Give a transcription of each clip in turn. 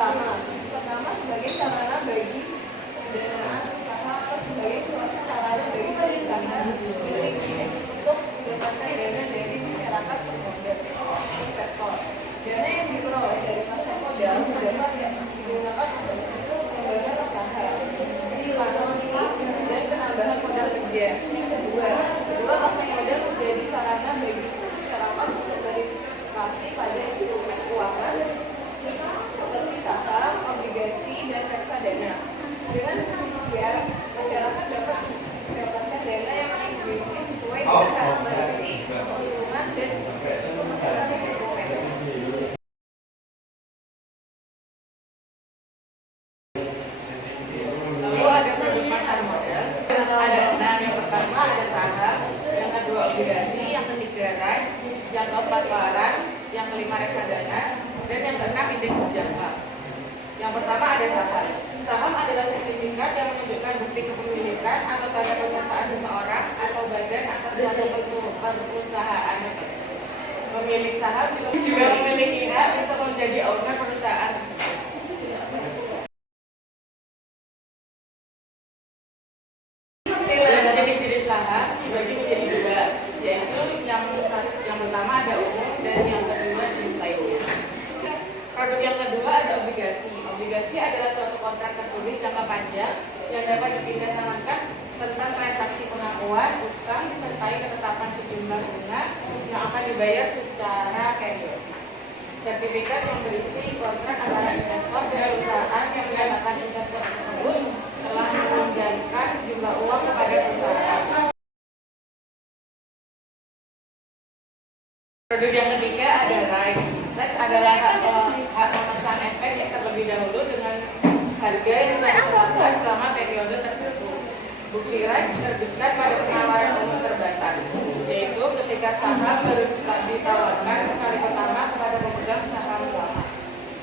Pertama sebagai sarana bagi pendanaan usaha atau sebagai suatu sarana bagi perusahaan untuk mendapatkan dana dari masyarakat pemodal investor. Dana yang diperoleh dari pasar modal dapat digunakan untuk pengembangan usaha, ekspansi, dan penambahan modal kerja. Kedua, pasar modal menjadi sarana bagi masyarakat untuk berinvestasi pada instrumen keuangan seperti saham, obligasi, dan reksadana. Dengan demikian, masyarakat dapat mendapatkan dana yang dimiliki sesuai dengan karakteristik keuntungan dan pemasaran instrumen. Lalu ada produk pasar modal. Ada 6. Yang pertama ada saham, yang kedua obligasi, yang ketiga rights, yang keempat waran, yang kelima reksadana, dan yang keenam indeks jangka. Yang pertama ada saham. Saham adalah sertifikat yang menunjukkan bukti kepemilikan atau tanda penyertaan seseorang atau badan atas suatu perusahaan. Pemilik saham juga memiliki hak untuk menjadi owner perusahaan tersebut. Dan jenis-jenis saham dibagi menjadi dua, yaitu yang pertama ada umum dan yang kedua jenis lainnya. Produk yang kedua ada obligasi. Obligasi adalah suatu kontrak tertulis jangka panjang yang dapat dipindahtangankan tentang transaksi pengakuan utang disertai ketetapan sejumlah bunga yang akan dibayar secara cash. Sertifikat yang berisi kontrak antara investor dan perusahaan yang menyatakan investor tersebut telah meminjamkan sejumlah uang kepada perusahaan. Produk yang ketiga ada rights. Rights adalah hak memesan efek yang terlebih dahulu dengan harga yang ditetapkan selama periode tertentu. Bukti rights terbitkan pada penawaran umum terbatas, yaitu ketika saham baru ditawarkan kali pertama kepada pemegang saham lama.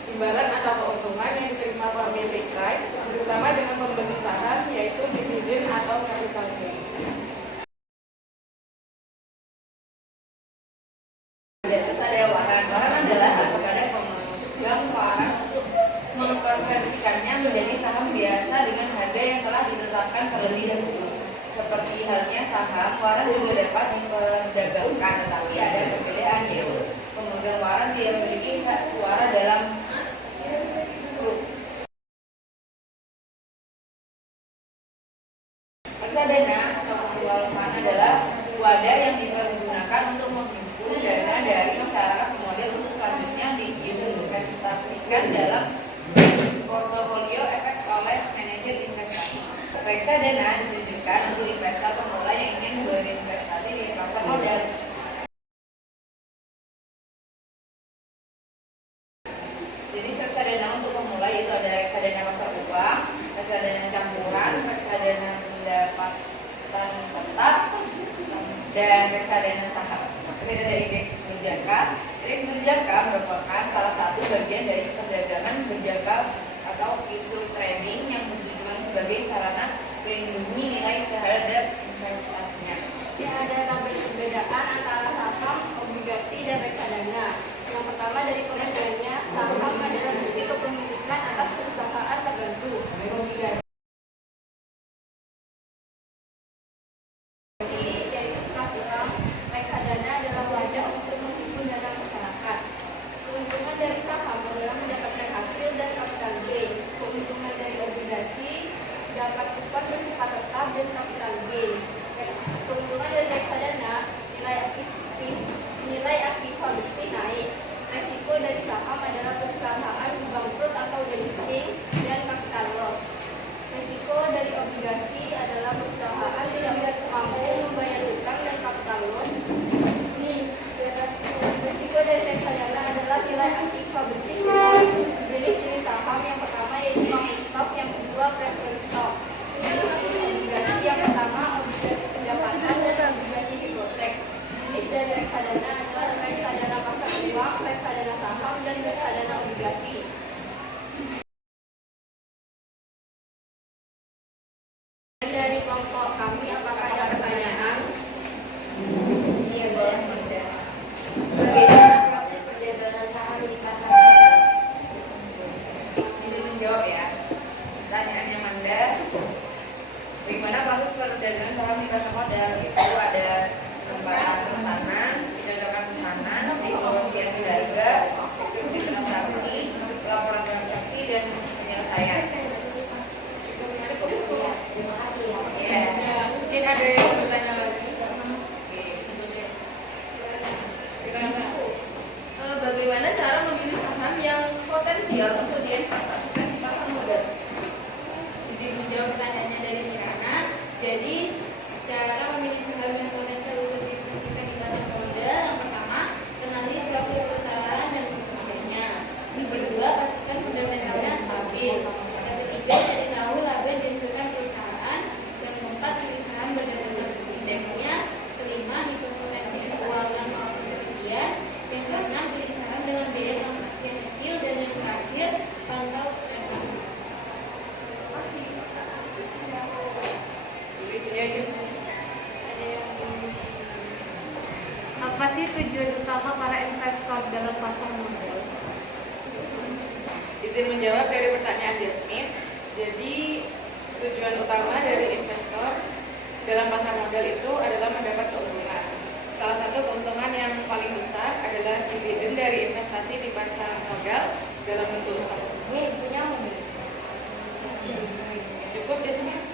Imbalan atau keuntungan yang diterima pemilik rights bersama dengan pembeli saham, yaitu dividen atau capital gain. Terus ada waran. Waran adalah hak kepada pemegang waran untuk mengkonversikannya menjadi saham biasa dengan harga yang telah ditetapkan terlebih dahulu. Seperti halnya saham, waran juga dapat diperdagangkan, tetapi ada perbedaan, yaitu pemegang waran tidak memiliki hak suara dalam grup. Reksadana atau pengeluaran adalah wadah yang digunakan untuk menghimpun dana dari masyarakat pemodal untuk selanjutnya diinvestasikan dalam portofolio efek oleh manajer investasi. Reksadana ditujukan untuk investor pemula yang ingin berinvestasi di pasar modal. Jadi reksadana untuk pemula itu ada reksadana pasar uang, reksadana campuran, reksadana pendapatan tetap, dan reksadana saham. Berbeda dari indeks berjangka. Indeks berjangka merupakan salah satu bagian dari perdagangan berjangka atau future trading yang bertujuan sebagai sarana melindungi nilai terhadap investasinya. Ya, ada tabel perbedaan antara saham, obligasi, dan reksadana. Yang pertama dari pengertiannya, saham adalah bukti kepemilikan atas perusahaan tertentu. Obligasi yaitu surat utang. Reksadana adalah wadah untuk menghimpun dana masyarakat. Keuntungan dari saham adalah mendapatkan hasil dan capital gain. Keuntungan dari obligasi dapat kupon bersifat tetap dan capital gain. Keuntungan dari reksadana nilai aktif produksi naik. Resiko dari saham adalah perusahaan bangkrut atau delisting dan capital loss. Risiko dari obligasi adalah perusahaan tidak mampu membayar utang dan capital loss. Risiko dari reksadana adalah nilai aktif produksi. Jenis saham yang pertama yaitu common stock, yang kedua preferred stock. Obligasi yang pertama obligasi pendapatan dan obligasi hipotek. Jenis dari reksadana adalah reksadana pasar uang, reksadana saham, dan reksadana obligasi. Dari kelompok kami, apakah ada pertanyaan? Iya, boleh. Bagaimana proses perdagangan saham di pasar modal? perdagangan saham di pasar modal itu ada pengembangan pemesanan, pencocokan pesanan, negosiasi harga, eksekusi transaksi, laporan transaksi, dan penyelesaian. Terima kasih ya. Ya, mungkin ada yang bertanya lagi. Bagaimana cara memilih saham yang potensial untuk diinvestasikan di pasar modal? Izin menjawab pertanyaannya dari Mirana. Jadi cara memilih saham yang potensial untuk diinvestasikan di pasar modal, yang pertama, kenali profil perusahaan dan kinerjanya. Yang kedua, pastikan fundamentalnya stabil. Yang ketiga, cari tahu laba yang dihasilkan perusahaan. Yang keempat, pilih saham berdasarkan indeksnya. Kelima, hitung potensi keuangan maupun kerugian. Yang keenam, pilih saham dengan biaya transaksi yang kecil. Dan yang terakhir, pantau pergerakan. Apa sih tujuan utama para investor dalam pasar modal? Izin menjawab dari pertanyaan Jasmine. Jadi tujuan utama dari investor dalam pasar modal itu adalah mendapat keuntungan. Salah satu keuntungan yang paling besar adalah dividen dari investasi di pasar modal dalam bentuk saham. Ini punya Cukup Jasmine?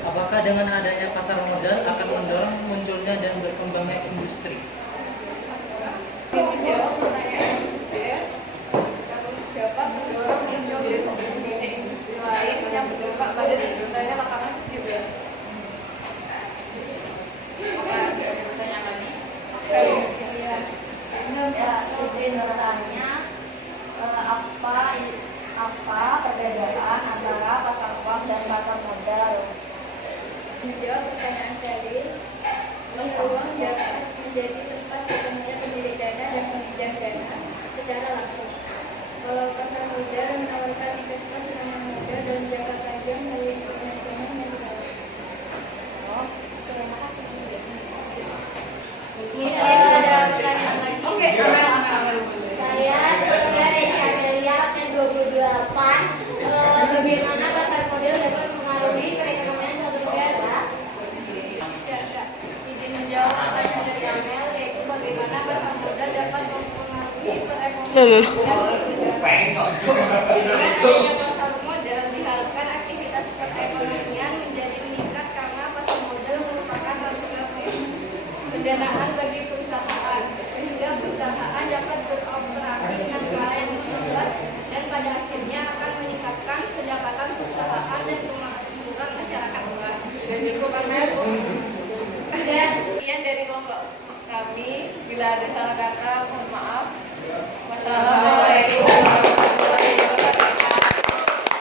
Apakah dengan adanya pasar modal akan mendorong munculnya dan berkembangnya industri? Menjawab pertanyaan dia, dapat mendorong munculnya industri lain yang berdampak pada terciptanya lapangan juga. Apa ada pertanyaan lagi? Izin bertanya, apa perbedaan antara pasar uang dan pasar modal? Menjawab pertanyaan Felis, pasar uang dapat menjadi tempat ketemunya pemilik dana dan peminjam dana secara langsung. Kalau pasar modal menawarkan investor dengan modal dan jangka panjang melalui instrumen-instrumen yang ditawarkan. Terima kasih. Ini saya ada pertanyaan lagi. Oke, amal. Saya dari Amelia absen 28. Bagaimana pasar modal dapat mempengaruhi perekonomian suatu negara? Izin menjawab pertanyaan dari Amel, yaitu bagaimana pasar modal dapat mempengaruhi perekonomian suatu negara. Dengan adanya pasar modal diharapkan aktivitas perekonomian menjadi meningkat karena pasar modal merupakan satu-satunya pendanaan bagi perusahaan, sehingga perusahaan dapat beroperasi dengan cara yang luas dan pada akhirnya akan meningkatkan pendapatan perusahaan dan kemakmuran masyarakat luas. Dan cukup Amel. Sudah. Sekian dari kelompok kami. Bila ada salah kata, mohon